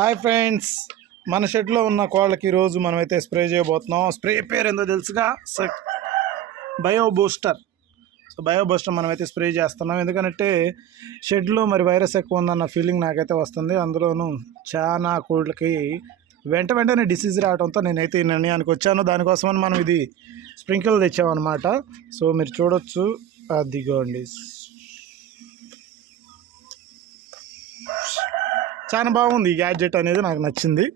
Hi friends. మన షెడ్లో ఉన్న కోళ్ళకి ఈరోజు మనమైతే స్ప్రే చేయబోతున్నాం. స్ప్రే పేరు ఏందో తెలుసుగా? Bio booster. So bio booster మనమైతే స్ప్రే చేస్తున్నాం. ఎందుకంటే షెడ్లో మరి వైరస్ ఎక్కువ ఉందన్న ఫీలింగ్ నాకైతే వస్తుంది. అందులోనూ చాలా కోళ్ళకి వెంట వెంటనే డిసీజ్ రావడంతో నేనైతే ఈ నిర్ణయానికి వచ్చాను. దానికోసమని మనం ఇది స్ప్రింకిల్ తెచ్చామన్నమాట. సో మీరు చూడొచ్చు. అదిగోండి. చాలా బాగుంది ఈ గ్యాడ్జెట్ అనేది నాకు నచ్చింది.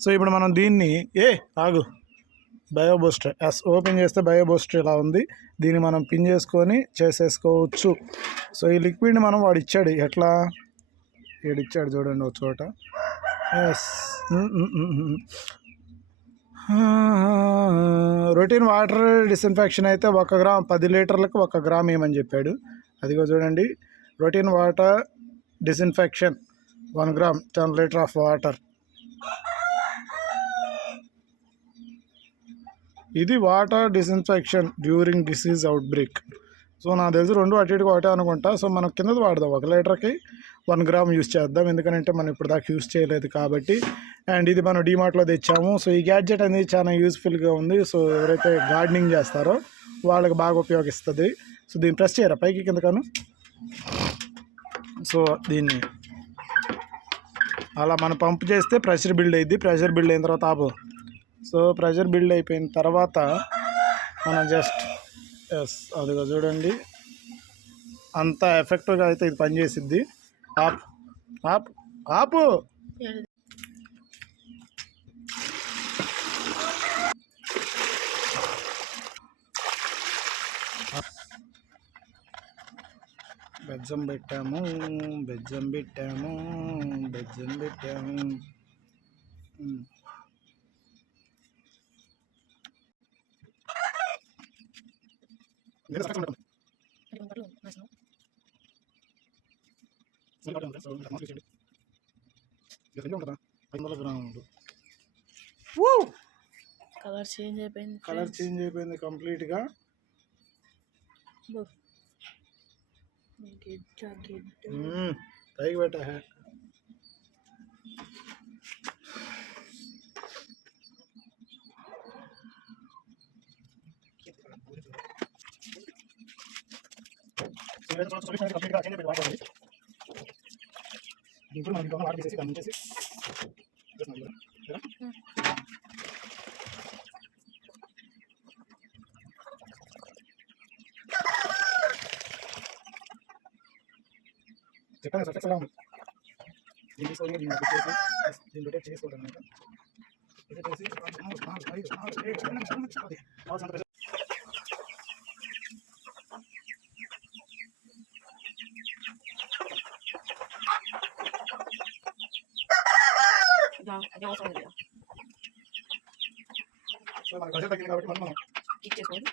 సో ఇప్పుడు మనం దీన్ని ఏ ఆగు. బయో బూస్టర్ ఎస్ ఓపెన్ చేస్తే బయో బూస్టర్ ఇలా ఉంది. దీన్ని మనం పిన్ చేసుకొని చేసేసుకోవచ్చు. సో ఈ లిక్విడ్ని మనం వాడు ఇచ్చాడు. ఎట్లా? ఏడిచ్చాడు ఇచ్చాడు చూడండి ఒక చోట. ఎస్ రొటీన్ వాటర్ డిస్ఇన్ఫెక్షన్ అయితే ఒక గ్రామ్ పది లీటర్లకు ఒక గ్రామ్ ఏమని చెప్పాడు. అదిగో చూడండి. Routine water disinfection one gram ten litre of water. ఇది water disinfection during disease outbreak so నాకు తెలిసి రెండు అటు ఇటుగా ఒకటే అనుకుంటా. సో మనం కిందది వాడదాం. ఒక లీటర్కి వన్ గ్రామ్ యూస్ చేద్దాం. ఎందుకంటే మనం ఇప్పుడు దాకా యూస్ చేయలేదు కాబట్టి. అండ్ ఇది మనం డిమార్ట్లో తెచ్చాము. సో ఈ గ్యాడ్జెట్ అనేది చాలా యూస్ఫుల్గా ఉంది. సో ఎవరైతే గార్డెనింగ్ చేస్తారో వాళ్ళకి బాగా ఉపయోగిస్తుంది. సో దీన్ని ప్రెస్ చేయరా? పైకి కిందకాను. సో దీన్ని అలా మనం పంప్ చేస్తే ప్రెషర్ బిల్డ్ అయ్యింది ప్రెషర్ బిల్డ్ అయిన తర్వాత ఆపు. సో ప్రెషర్ బిల్డ్ అయిపోయిన తర్వాత మనం జస్ట్ ఎస్ అదిగో చూడండి. అంత ఎఫెక్టివ్గా అయితే ఇది పనిచేసిద్ది. ఆప్ ఆప్ ఆపు. బెజ్జం పెట్టాము బెజ్జం పెట్టాము బెజ్జం పెట్టాము. కలర్ చేంజ్ అయిపోయింది కలర్ చేంజ్ అయిపోయింది కంప్లీట్గా. గిడ్డ గిడ్డ ఉమ్, పైకి పెట్టా ఇప్పుడు మనకి వాటర్ తీసేసి దాన్ని చేసి చెప్పాను సక్సెస్ ఎలా ఉంది దీన్ని తీసుకొని దీన్ని పెట్టేసి దీన్ని పెట్టేసి చేసుకోవడం అనమాట పెట్టేసి నాలుగు, నాలుగు, అది అవసరం లేదు సో తగ్గింది కాబట్టి మనం మనం ఇచ్చేసుకోండి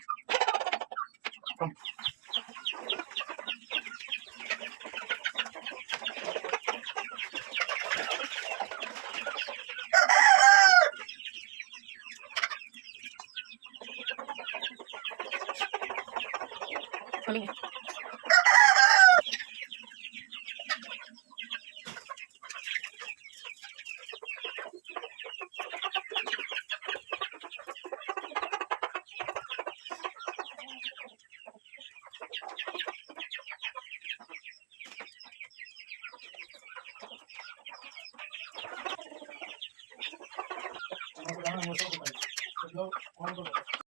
சொல்லுங்க Thank you.